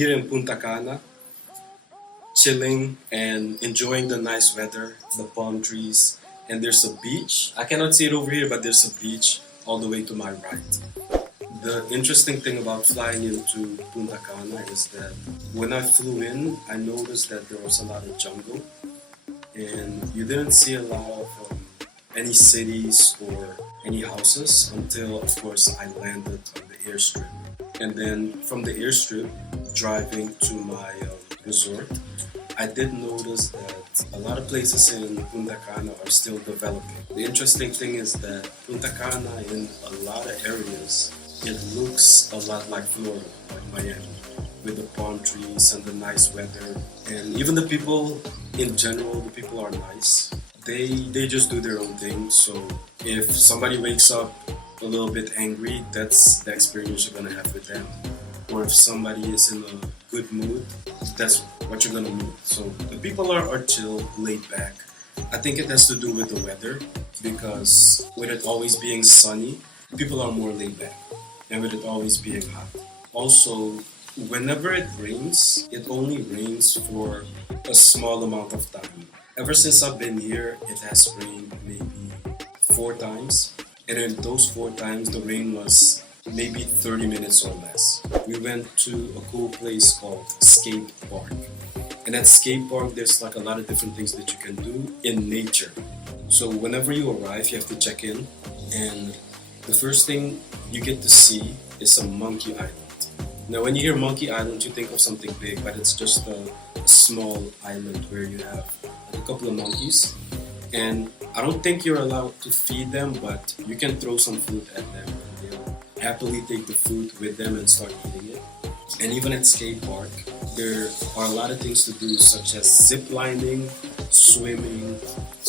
here in Punta Cana, chilling and enjoying the nice weather, the palm trees, and there's a beach. I cannot see it over here, but there's a beach all the way to my right. The interesting thing about flying into Punta Cana is that when I flew in, I noticed that there was a lot of jungle, and you didn't see a lot of any cities or any houses until, of course, I landed on the airstrip. And then from the airstrip, driving to my resort, I did notice that a lot of places in Punta Cana are still developing. The interesting thing is that Punta Cana, in a lot of areas, it looks a lot like Florida, like Miami, with the palm trees and the nice weather. And even the people in general, the people are nice. They just do their own thing. So if somebody wakes up a little bit angry, that's the experience you're gonna have with them. Or if somebody is in a good mood, that's what you're gonna meet. So the people are chill, laid back. I think it has to do with the weather because with it always being sunny, people are more laid back, and with it always being hot. Also, whenever it rains, it only rains for a small amount of time. Ever since I've been here, it has rained maybe 4 times, and in those 4 times, the rain was maybe 30 minutes or less. We went to a cool place called Scape Park. And at Scape Park, there's like a lot of different things that you can do in nature. So whenever you arrive, you have to check in, and the first thing you get to see is a monkey island. Now, when you hear monkey island, you think of something big, but it's just a small island where you have a couple of monkeys. And I don't think you're allowed to feed them, but you can throw some food at them, and they'll happily take the food with them and start eating it. And even at Scape Park, there are a lot of things to do, such as zip lining, swimming,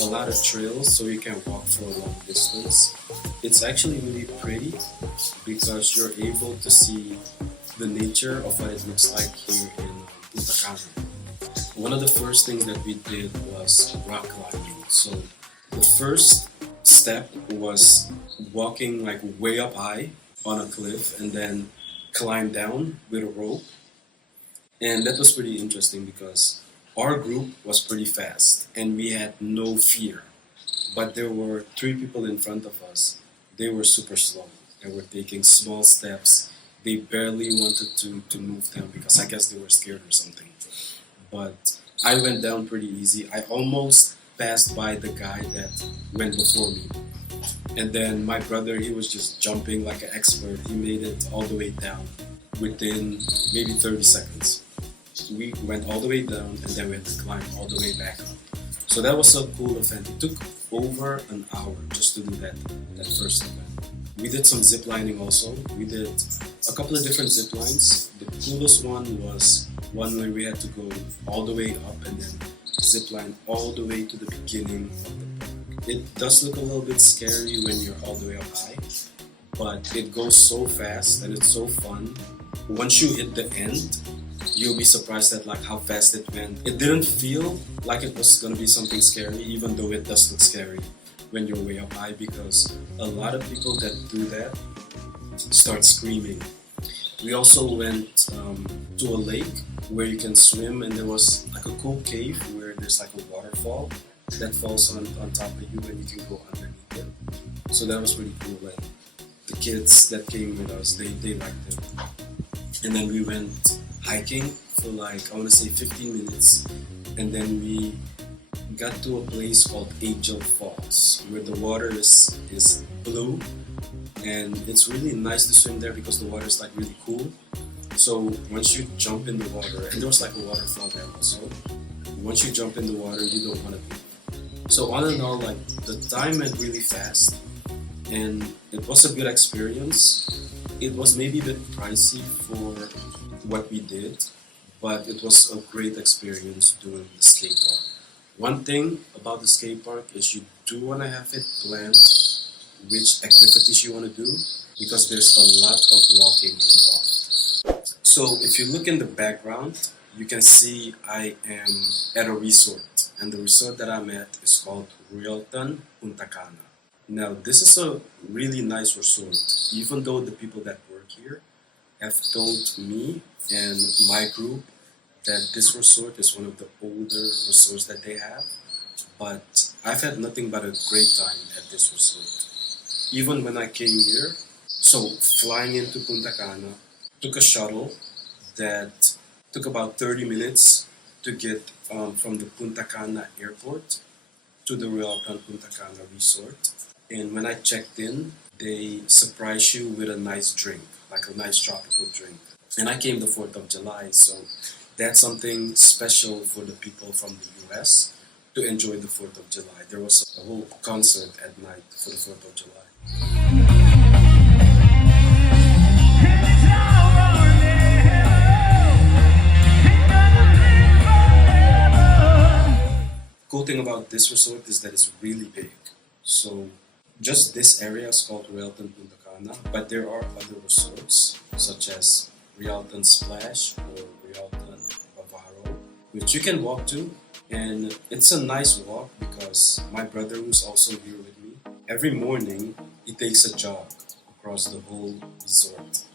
a lot of trails, so you can walk for a long distance. It's actually really pretty because you're able to see the nature of what it looks like here in Punta Cana. One of the first things that we did was rock climbing. So the first step was walking like way up high on a cliff and then climb down with a rope. And that was pretty interesting because our group was pretty fast and we had no fear. But there were 3 people in front of us. They were super slow. They were taking small steps. They barely wanted to move them because I guess they were scared or something. But I went down pretty easy. I almost passed by the guy that went before me. And then my brother, he was just jumping like an expert. He made it all the way down within maybe 30 seconds. We went all the way down and then we had to climb all the way back up. So that was a cool event. It took over an hour just to do that first event. We did some zip lining also. We did a couple of different zip lines. The coolest one was one where we had to go all the way up and then zip line all the way to the beginning of the park. It does look a little bit scary when you're all the way up high, but it goes so fast and it's so fun. Once you hit the end, you'll be surprised at like how fast it went. It didn't feel like it was gonna be something scary, even though it does look scary when you're way up high because a lot of people that do that start screaming. We also went to a lake where you can swim, and there was like a cool cave where there's like a waterfall that falls on top of you and you can go underneath it. So that was pretty cool. And the kids that came with us, they liked it. And then we went hiking for like, I want to say 15 minutes. And then we got to a place called Angel Falls where the water is blue. And it's really nice to swim there because the water is like really cool. So once you jump in the water, and there was like a waterfall there also, once you jump in the water, you don't want to leave. So all in all, like the time went really fast and it was a good experience. It was maybe a bit pricey for what we did, but it was a great experience doing the skate park. One thing about the skate park is you do want to have it planned which activities you want to do because there's a lot of walking involved. So if you look in the background, you can see I am at a resort, and the resort that I'm at is called Royalton Punta Cana. Now this is a really nice resort, even though the people that work here have told me and my group that this resort is one of the older resorts that they have, but I've had nothing but a great time at this resort. Even when I came here, so flying into Punta Cana, took a shuttle that took about 30 minutes to get from the Punta Cana airport to the Royalton Punta Cana Resort. And when I checked in, they surprise you with a nice drink, like a nice tropical drink. And I came the 4th of July, so that's something special for the people from the US to enjoy the 4th of July. There was a whole concert at night for the 4th of July. Cool thing about this resort is that it's really big. So just this area is called Royalton Punta Cana, but there are other resorts such as Royalton Splash or Royalton Bavaro, which you can walk to. And it's a nice walk because my brother, who's also here with me, every morning he takes a jog across the whole resort.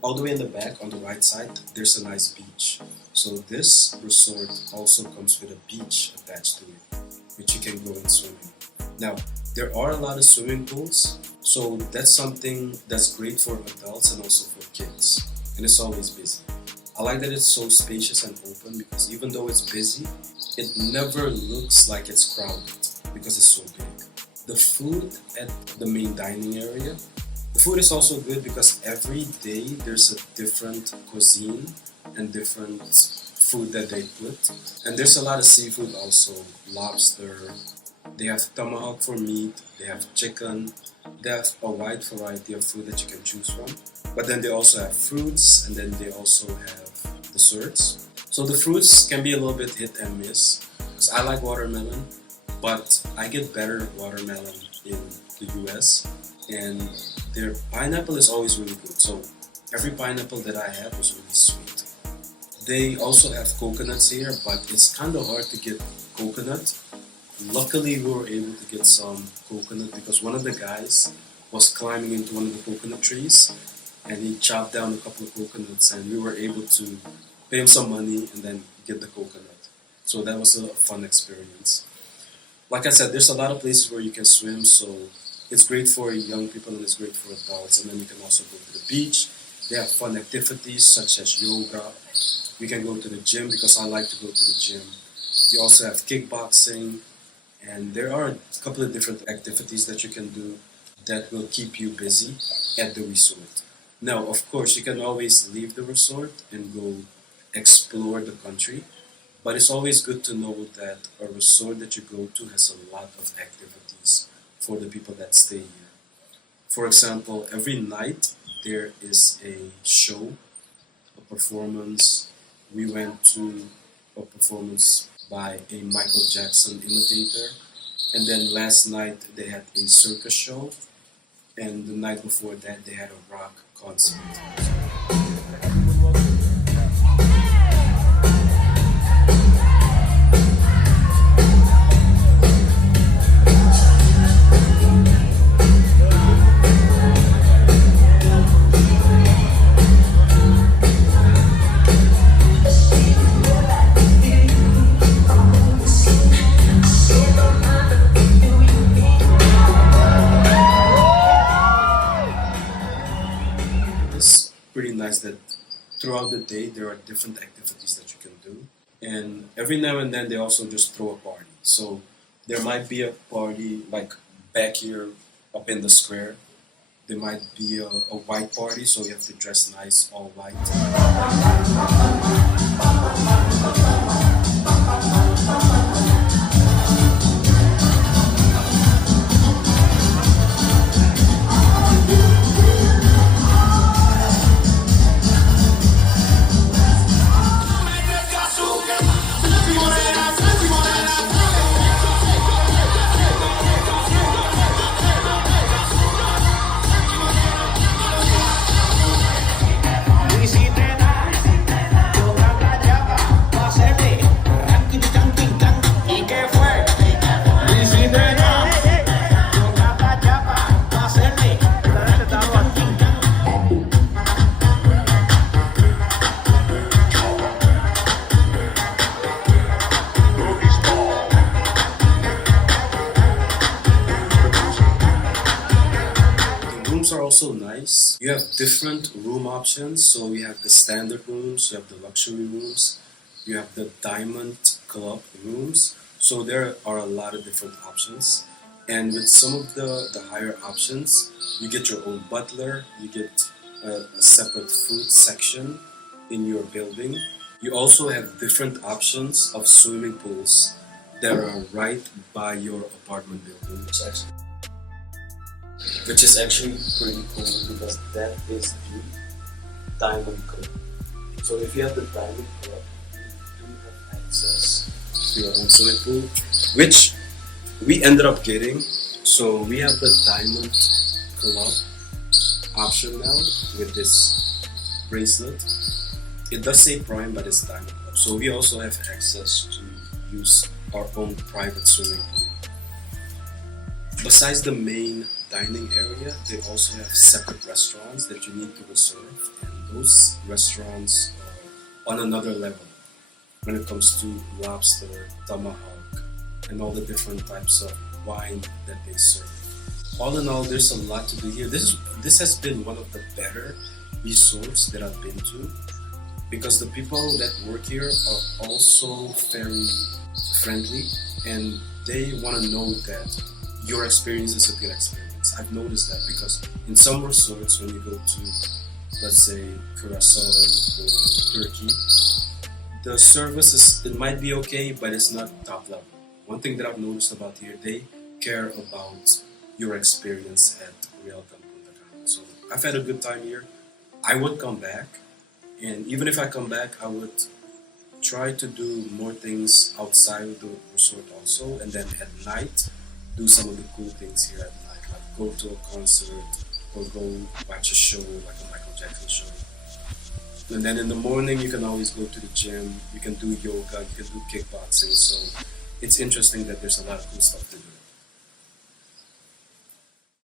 All the way in the back on the right side, there's a nice beach. So this resort also comes with a beach attached to it, which you can go and swim in. Now, there are a lot of swimming pools, so that's something that's great for adults and also for kids. And it's always busy. I like that it's so spacious and open because even though it's busy, it never looks like it's crowded because it's so big. The food at the main dining area, the food is also good because every day there's a different cuisine and different food that they put. And there's a lot of seafood also, lobster, they have tomahawk for meat, they have chicken, they have a wide variety of food that you can choose from. But then they also have fruits and then they also have desserts. So the fruits can be a little bit hit and miss. Because I like watermelon, but I get better watermelon in the US. And their pineapple is always really good. So every pineapple that I had was really sweet. They also have coconuts here, but it's kind of hard to get coconut. Luckily, we were able to get some coconut because one of the guys was climbing into one of the coconut trees and he chopped down a couple of coconuts and we were able to pay him some money and then get the coconut. So that was a fun experience. Like I said, there's a lot of places where you can swim, so it's great for young people and it's great for adults. And then you can also go to the beach. They have fun activities such as yoga. We can go to the gym because I like to go to the gym. You also have kickboxing. And there are a couple of different activities that you can do that will keep you busy at the resort. Now, of course, you can always leave the resort and go explore the country. But it's always good to know that a resort that you go to has a lot of activities for the people that stay here. For example, every night there is a show, a performance. We went to a performance by a Michael Jackson imitator. And then last night they had a circus show. And the night before that they had a rock concert. Pretty nice that throughout the day there are different activities that you can do, and every now and then they also just throw a party. So there might be a party like back here up in the square. There might be a white party, so you have to dress nice, all white. rooms are also nice. You have different room options. So you have the standard rooms, you have the luxury rooms, you have the diamond club rooms. So there are a lot of different options. And with some of the higher options, you get your own butler, you get a separate food section in your building. You also have different options of swimming pools that are right by your apartment building, which is actually pretty cool because that is the Diamond Club. So if you have the Diamond Club, you do have access to your own swimming pool, which we ended up getting. So we have the Diamond Club option now with this bracelet. It does say Prime, but it's Diamond Club. So we also have access to use our own private swimming pool. Besides the main dining area, they also have separate restaurants that you need to reserve, and those restaurants are on another level when it comes to lobster, tomahawk, and all the different types of wine that they serve. All in all, there's a lot to do here. This has been one of the better resorts that I've been to because the people that work here are also very friendly and they want to know that your experience is a good experience. I've noticed that because in some resorts, when you go to, let's say, Curacao or Turkey, the service it might be okay, but it's not top level. One thing that I've noticed about here, they care about your experience at Royalton Punta Cana. So I've had a good time here. I would come back, and even if I come back, I would try to do more things outside of the resort also, and then at night do some of the cool things here at night, like go to a concert or go watch a show like a Michael Jackson show. And then in the morning you can always go to the gym, you can do yoga, you can do kickboxing. So it's interesting that there's a lot of cool stuff to do.